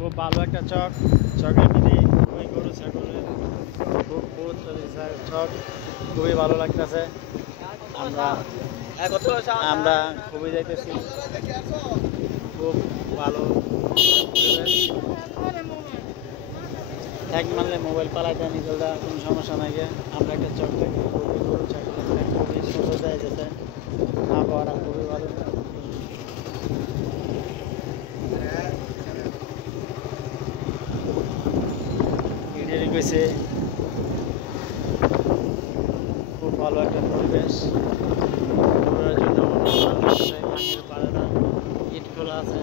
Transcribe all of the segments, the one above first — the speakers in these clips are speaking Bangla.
খুব ভালো একটা চক, চকের মধ্যে ওই গরু ছাগলের চক খুবই ভালো লাগতেছে। আমরা খুবই যাইতেছি, খুব ভালো পরিবেশ। এক মানলে মোবাইল পালাইতে নিকলটা কোনো সমস্যা নাই। আমরা একটা চক দেখি, খুবই গরু ছাগলের খুবই সুন্দর যাইতেছে, আবহাওয়াটা খুবই ভালো। খুব ভালো একটা পরিবেশ, ঘোরার জন্য পানির পাড়াটা ইট খোলা আছে।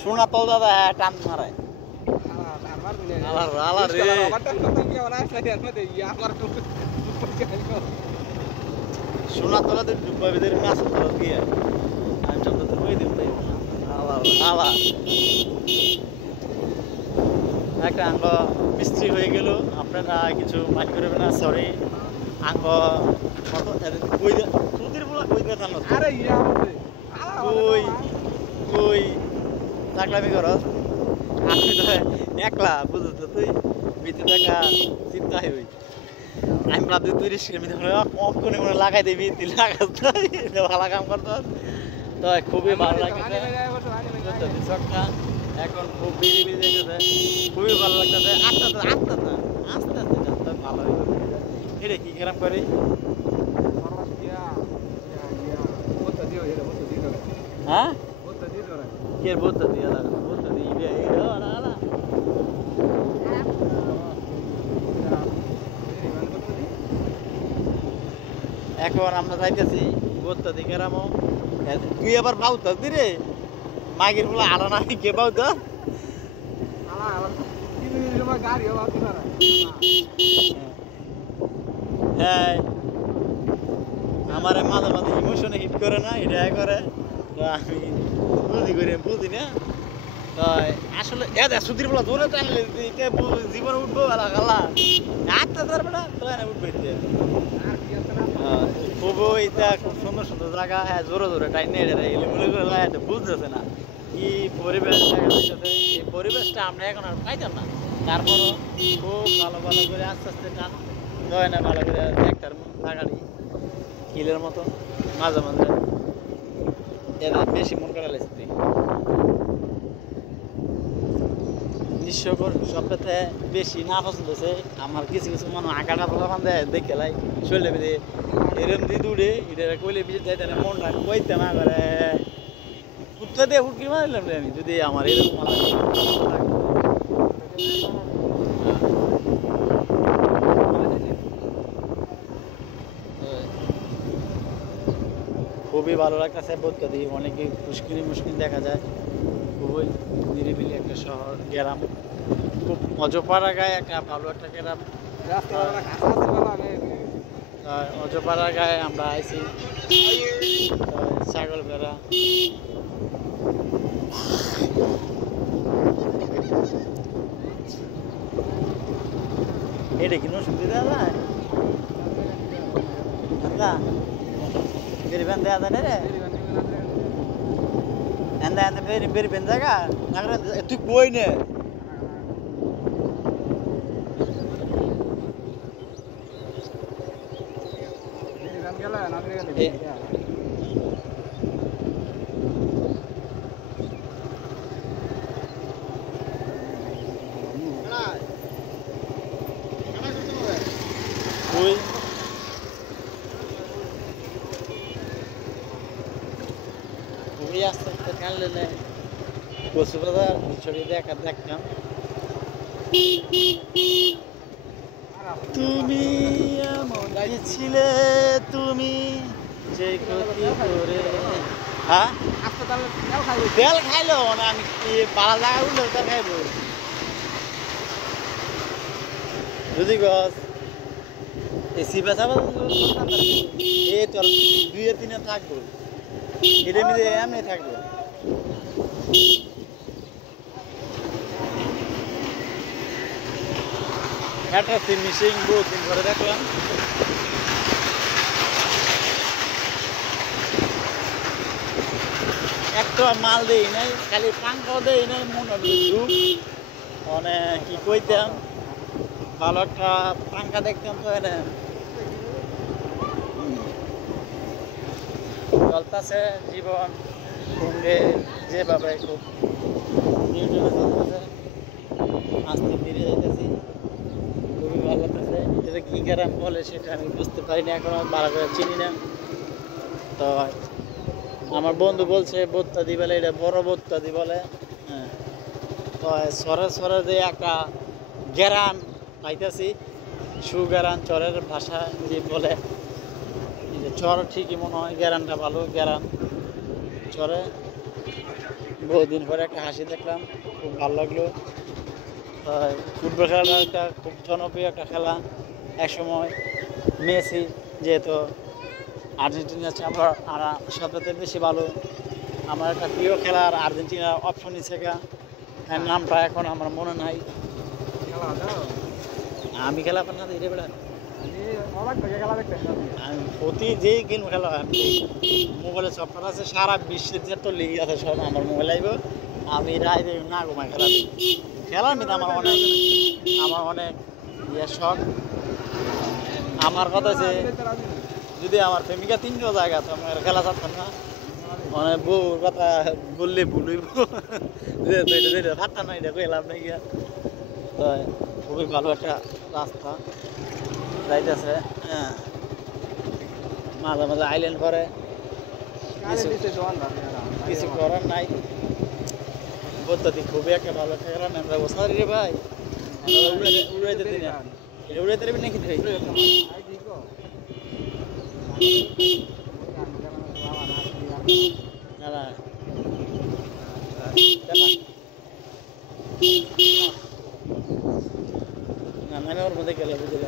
শোনা তো দাদা টান মারায় শোনা তোলা তো ডুবাবিদের মাছ দিয়ে আমি শব্দ তো বই দিব একটা আঙ্গ মিস্ত্রি হয়ে গেল, আপনারা কিছু মাইন্ড করবেন না, সরি। আঙ্গ তুদের বলা কই কথা না, তুই চাকলামি করস, আমি তো একলা বুঝত, তুই ভিতরে একটা চিন্তা হই। আমি ভাবছি তুই রিস্কের মনে লাগাই দিবি, তুই লাগাস ভালো কাম করত। তো খুবই ভালো লাগছে চকটা, এখন খুব বেরিয়ে বেরিয়ে যেতেছে, খুবই ভালো লাগতেছে। আস্তে আস্তে আস্তে আস্তে আস্তে ভালো হয়ে এটা কি গ্রাম করি হ্যাঁ কি বলতে দিয়ে বলতে দিয়ে এখন আমরা যাইতেছি বলতে দি গ্রামও। তুই আবার পাউত রে মাগির বলে আলো না কে পাউত হ্যাঁ আমার মাঝে মাঝে ইমোশনে হিট করে না, এটা করে তো আমি বুঝি না। তো আসলে সুতির বলা দৌড়ে টানলে জীবনে উঠবো গালা আটটা তার বেটা তো উঠবে। খুবই খুব সুন্দর সুন্দর জায়গা, হ্যাঁ জোরে জোরে টাইনে এলিমুলি করে লাগাইতে বুঝতেছে না কি পরিবেশ দেখা যাচ্ছে। এই পরিবেশটা আমরা এখন আর পাইতাম না, তারপরও খুব ভালো ভালো করে আস্তে আস্তে টান হয় না, ভালো করে একটার লাগাড়ি কিলের মতো মাঝে মাঝে এদের বেশি মন করা লাগছে। তুই দৃশ্যকর সবটাতে বেশি না পছন্দ হয়েছে আমার, কিছু কিছু মনে আঁকাটা ফলাফান দেয় দেখে লাই চলে বেঁধে এরম দিয়ে দূরে এটা কইলে বিজে যাইতে না, মনটা কইতে না করে উত্তর দিয়ে হুটকি মারলাম রে আমি যদি আমার এরকম খুবই ভালো লাগতেছে। বলতে দিই অনেকে মুশকিল দেখা যায়, খুবই নিরিবিলি একটা শহর গ্রাম, খুব অজপাড়া গায়ে একটা ভালো একটা গ্রাম। অজপাড়া গায়ে আমরা আইছি, ছাগল বেড়া এটা কিনো সুবিধা যায় বেরি দেওয়া যায় না রে এন্দা এন্দা বেরি বেন জায়গা তুই কই নে খুবই আস্তে আস্তে টানলে কচুবাজার ছড়িয়ে দেখতাম। তুমি এমন ছিলে তুমি যে ক্ষতি করে, হ্যাঁ তেল খাইলো না আমি পালা লাগা উঠলে তেল খাইবো যদি গছ এসি বেচাবো এ তোর 2-3 থাকবো, এটা মিলে এমনি থাকবো। একটা ফিনিশিং বহুত দিন ধরে দেখলাম। একটা মাল দেই নাই, খালি পাঙ্কাও দেই নাই, মনে হলো মানে কি কইতাম, ভালো একটা পাঙ্কা দেখতাম তো এনে চলতেছে জীবন সঙ্গে যেভাবে খুব নিউটনে চলতেছে, আস্তে ধীরে যাইতেছি, খুবই ভালো লাগতেছে। এটা কী গ্রাম বলে সেটা আমি বুঝতে পারি না, এখনো ভালো করে চিনি না। তো আমার বন্ধু বলছে বোত্তাদি বলে, এটা বড় বোত্তাদি বলে। হ্যাঁ, তো সরে সরে যে একটা গেরান পাইতেছি, সুগেরান চরের ভাষা যে বলে, চর ঠিকই মনে হয়, গেরানটা ভালো গেরান চরে। বহুদিন পরে একটা হাসি দেখলাম, খুব ভালো লাগলো। ফুটবল খেলাটা একটা খুব জনপ্রিয় একটা খেলা। একসময় মেসি যেহেতু আর্জেন্টিনা চাপা আর সবচেয়ে বেশি ভালো, আমার একটা প্রিয় খেলার আর্জেন্টিনার অপশন নিচ্ছে, নামটা এখন আমার মনে নাই। আমি খেলা না দিই বেড়া, আমি প্রতি যেই গেম খেলা মোবাইলে সফটওয়্যার আছে, সারা বিশ্বের যত লিগ আছে সব আমার মোবাইলে আইব। আমি রায় না ঘুমাই খেলা দিই, খেলার মধ্যে আমার অনেক ইয়ে শখ। আমার কথা আছে যদি আমার প্রেমিকা তিনটা জায়গা তো আমার খেলা চাচ্তাম না, মানে বউর কথা বললে ভুল হইব, ভাতটা নয় এটা লাভ নাই গিয়া। তো খুবই ভালো একটা রাস্তা যাইতেছে। হ্যাঁ, মাঝে মাঝে আইল্যান্ড করে, কিছু করার নাই। পদ্ধতি খুবই একটা ভালো খেলা, আমরা বসারি রে ভাই, উড়াইতে দিই না, উড়াইতে পারবি নাকি ভাই? না না না, আমি ওর মধ্যে গেলে বুঝে